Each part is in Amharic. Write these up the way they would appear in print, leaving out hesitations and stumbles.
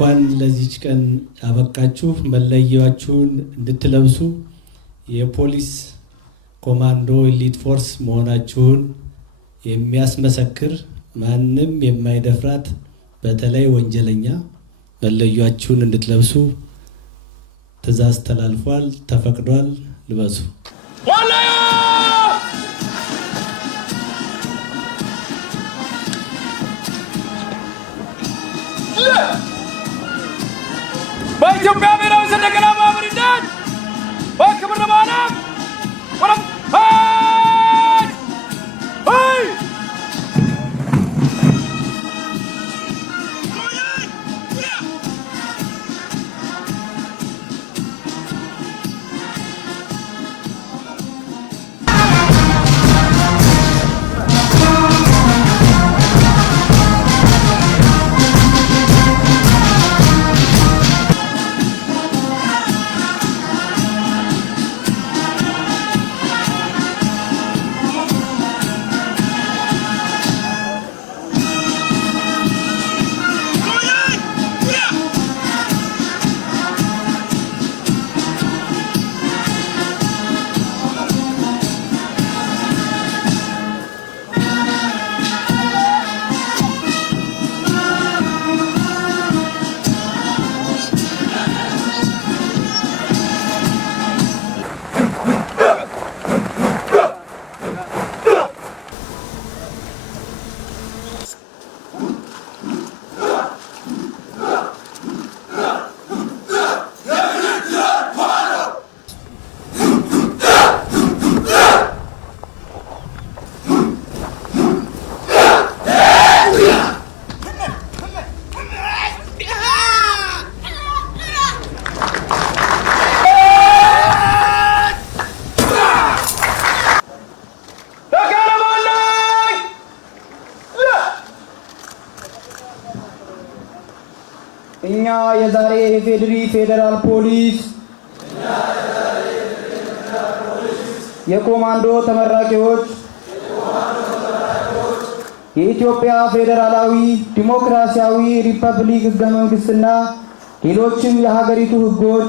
እንኳን ለዚች ቀን አበቃችሁ። መለያችሁን እንድትለብሱ የፖሊስ ኮማንዶ ኤሊት ፎርስ መሆናችሁን የሚያስመሰክር ማንም የማይደፍራት በተለይ ወንጀለኛ መለያችሁን እንድትለብሱ ትዕዛዝ ተላልፏል፣ ተፈቅዷል። ልበሱ። በኢትዮጵያ ብሔራዊ ሰንደቅ ዓላማ መሪነት በክብር ለማለፍ እኛ የዛሬ የፌዴሪ ፌደራል ፖሊስ የኮማንዶ ተመራቂዎች የኢትዮጵያ ፌደራላዊ ዲሞክራሲያዊ ሪፐብሊክ ሕገ መንግስትና ሌሎችም የሀገሪቱ ሕጎች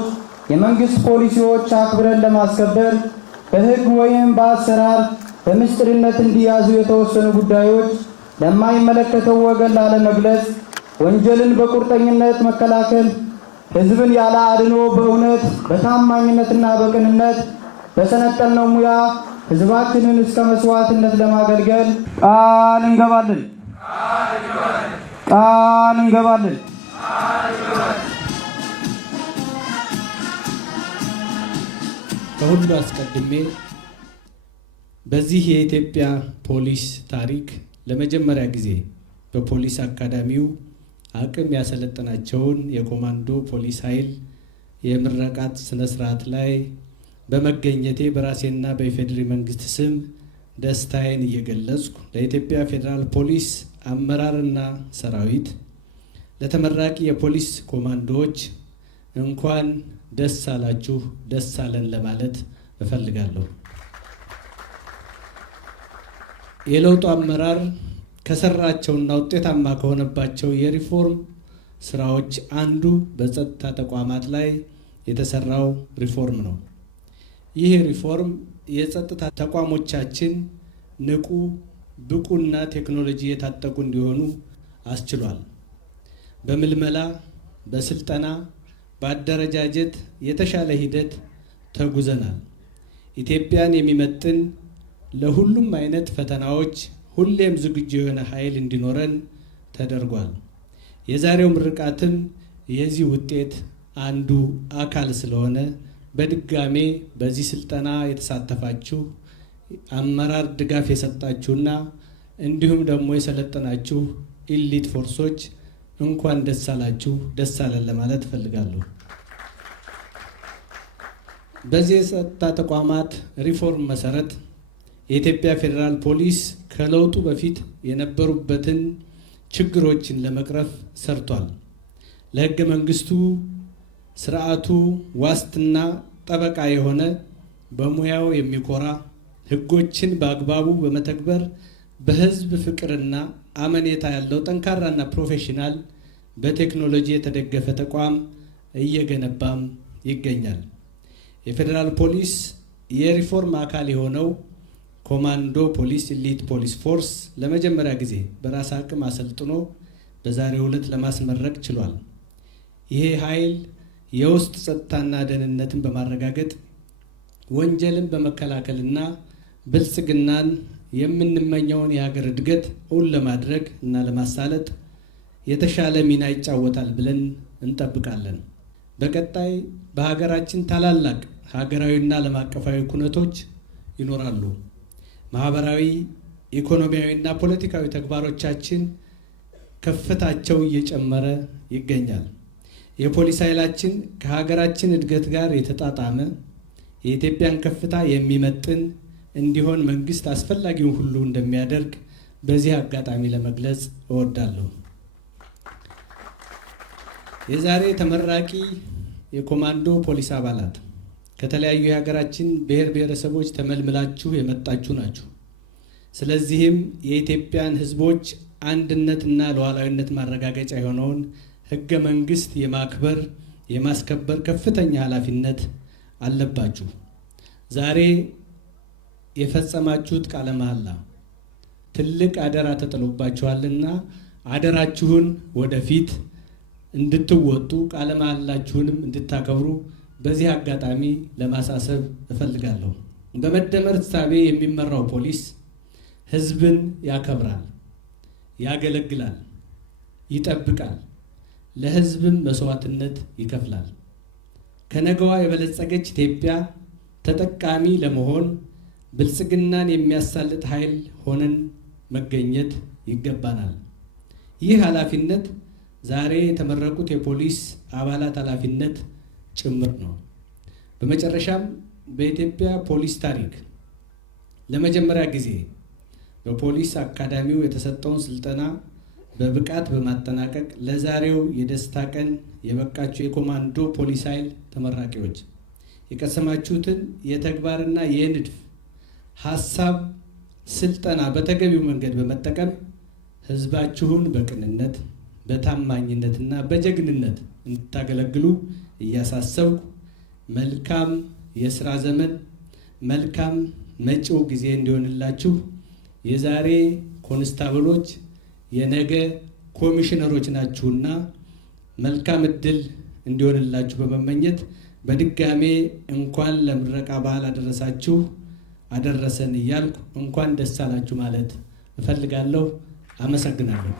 የመንግስት ፖሊሲዎች አክብረን ለማስከበር በሕግ ወይም በአሰራር በምስጢርነት እንዲያዙ የተወሰኑ ጉዳዮች ለማይመለከተው ወገን ላለመግለጽ ወንጀልን በቁርጠኝነት መከላከል ህዝብን ያለ አድኖ በእውነት በታማኝነትና በቅንነት በሰነጠልነው ሙያ ህዝባችንን እስከ መስዋዕትነት ለማገልገል ቃል እንገባለን። ከሁሉ አስቀድሜ በዚህ የኢትዮጵያ ፖሊስ ታሪክ ለመጀመሪያ ጊዜ በፖሊስ አካዳሚው አቅም ያሰለጠናቸውን የኮማንዶ ፖሊስ ኃይል የምረቃት ስነ ስርዓት ላይ በመገኘቴ በራሴና በኢፌዴሪ መንግስት ስም ደስታዬን እየገለጽኩ ለኢትዮጵያ ፌዴራል ፖሊስ አመራርና ሰራዊት ለተመራቂ የፖሊስ ኮማንዶዎች እንኳን ደስ አላችሁ ደስ አለን ለማለት እፈልጋለሁ። የለውጡ አመራር ከሰራቸውና ውጤታማ ከሆነባቸው የሪፎርም ስራዎች አንዱ በጸጥታ ተቋማት ላይ የተሰራው ሪፎርም ነው። ይህ ሪፎርም የጸጥታ ተቋሞቻችን ንቁ፣ ብቁና ቴክኖሎጂ የታጠቁ እንዲሆኑ አስችሏል። በምልመላ፣ በስልጠና፣ በአደረጃጀት የተሻለ ሂደት ተጉዘናል። ኢትዮጵያን የሚመጥን ለሁሉም አይነት ፈተናዎች ሁሌም ዝግጁ የሆነ ኃይል እንዲኖረን ተደርጓል። የዛሬው ምርቃትም የዚህ ውጤት አንዱ አካል ስለሆነ በድጋሜ በዚህ ስልጠና የተሳተፋችሁ አመራር ድጋፍ የሰጣችሁና እንዲሁም ደግሞ የሰለጠናችሁ ኢሊት ፎርሶች እንኳን ደስ አላችሁ ደስ አለን ለማለት እፈልጋለሁ። በዚህ የጸጥታ ተቋማት ሪፎርም መሰረት የኢትዮጵያ ፌዴራል ፖሊስ ከለውጡ በፊት የነበሩበትን ችግሮችን ለመቅረፍ ሰርቷል። ለሕገ መንግስቱ ስርዓቱ ዋስትና ጠበቃ የሆነ በሙያው የሚኮራ ሕጎችን በአግባቡ በመተግበር በህዝብ ፍቅርና አመኔታ ያለው ጠንካራና ፕሮፌሽናል በቴክኖሎጂ የተደገፈ ተቋም እየገነባም ይገኛል። የፌዴራል ፖሊስ የሪፎርም አካል የሆነው ኮማንዶ ፖሊስ ኢሊት ፖሊስ ፎርስ ለመጀመሪያ ጊዜ በራስ አቅም አሰልጥኖ በዛሬው ዕለት ለማስመረቅ ችሏል። ይሄ ኃይል የውስጥ ጸጥታና ደህንነትን በማረጋገጥ ወንጀልን በመከላከልና ብልጽግናን የምንመኘውን የሀገር እድገት እውን ለማድረግ እና ለማሳለጥ የተሻለ ሚና ይጫወታል ብለን እንጠብቃለን። በቀጣይ በሀገራችን ታላላቅ ሀገራዊና ዓለም አቀፋዊ ኩነቶች ይኖራሉ። ማህበራዊ፣ ኢኮኖሚያዊና ፖለቲካዊ ተግባሮቻችን ከፍታቸው እየጨመረ ይገኛል። የፖሊስ ኃይላችን ከሀገራችን እድገት ጋር የተጣጣመ የኢትዮጵያን ከፍታ የሚመጥን እንዲሆን መንግስት አስፈላጊውን ሁሉ እንደሚያደርግ በዚህ አጋጣሚ ለመግለጽ እወዳለሁ። የዛሬ ተመራቂ የኮማንዶ ፖሊስ አባላት ከተለያዩ የሀገራችን ብሔር ብሔረሰቦች ተመልምላችሁ የመጣችሁ ናችሁ። ስለዚህም የኢትዮጵያን ሕዝቦች አንድነትና ሉዓላዊነት ማረጋገጫ የሆነውን ሕገ መንግስት የማክበር የማስከበር ከፍተኛ ኃላፊነት አለባችሁ። ዛሬ የፈጸማችሁት ቃለ መሐላ ትልቅ አደራ ተጥሎባችኋልና አደራችሁን ወደፊት እንድትወጡ ቃለ መሐላችሁንም እንድታከብሩ በዚህ አጋጣሚ ለማሳሰብ እፈልጋለሁ። በመደመር እሳቤ የሚመራው ፖሊስ ህዝብን ያከብራል፣ ያገለግላል፣ ይጠብቃል፣ ለህዝብም መስዋዕትነት ይከፍላል። ከነገዋ የበለጸገች ኢትዮጵያ ተጠቃሚ ለመሆን ብልጽግናን የሚያሳልጥ ኃይል ሆነን መገኘት ይገባናል። ይህ ኃላፊነት ዛሬ የተመረቁት የፖሊስ አባላት ኃላፊነት ጭምር ነው። በመጨረሻም በኢትዮጵያ ፖሊስ ታሪክ ለመጀመሪያ ጊዜ በፖሊስ አካዳሚው የተሰጠውን ስልጠና በብቃት በማጠናቀቅ ለዛሬው የደስታ ቀን የበቃችሁ የኮማንዶ ፖሊስ ኃይል ተመራቂዎች የቀሰማችሁትን የተግባርና የንድፍ ሐሳብ ስልጠና በተገቢው መንገድ በመጠቀም ህዝባችሁን በቅንነት በታማኝነትና በጀግንነት እንድታገለግሉ እያሳሰብኩ መልካም የሥራ ዘመን፣ መልካም መጪው ጊዜ እንዲሆንላችሁ የዛሬ ኮንስታብሎች የነገ ኮሚሽነሮች ናችሁና መልካም እድል እንዲሆንላችሁ በመመኘት በድጋሜ እንኳን ለምረቃ በዓል አደረሳችሁ አደረሰን እያልኩ እንኳን ደስ አላችሁ ማለት እፈልጋለሁ። አመሰግናለሁ።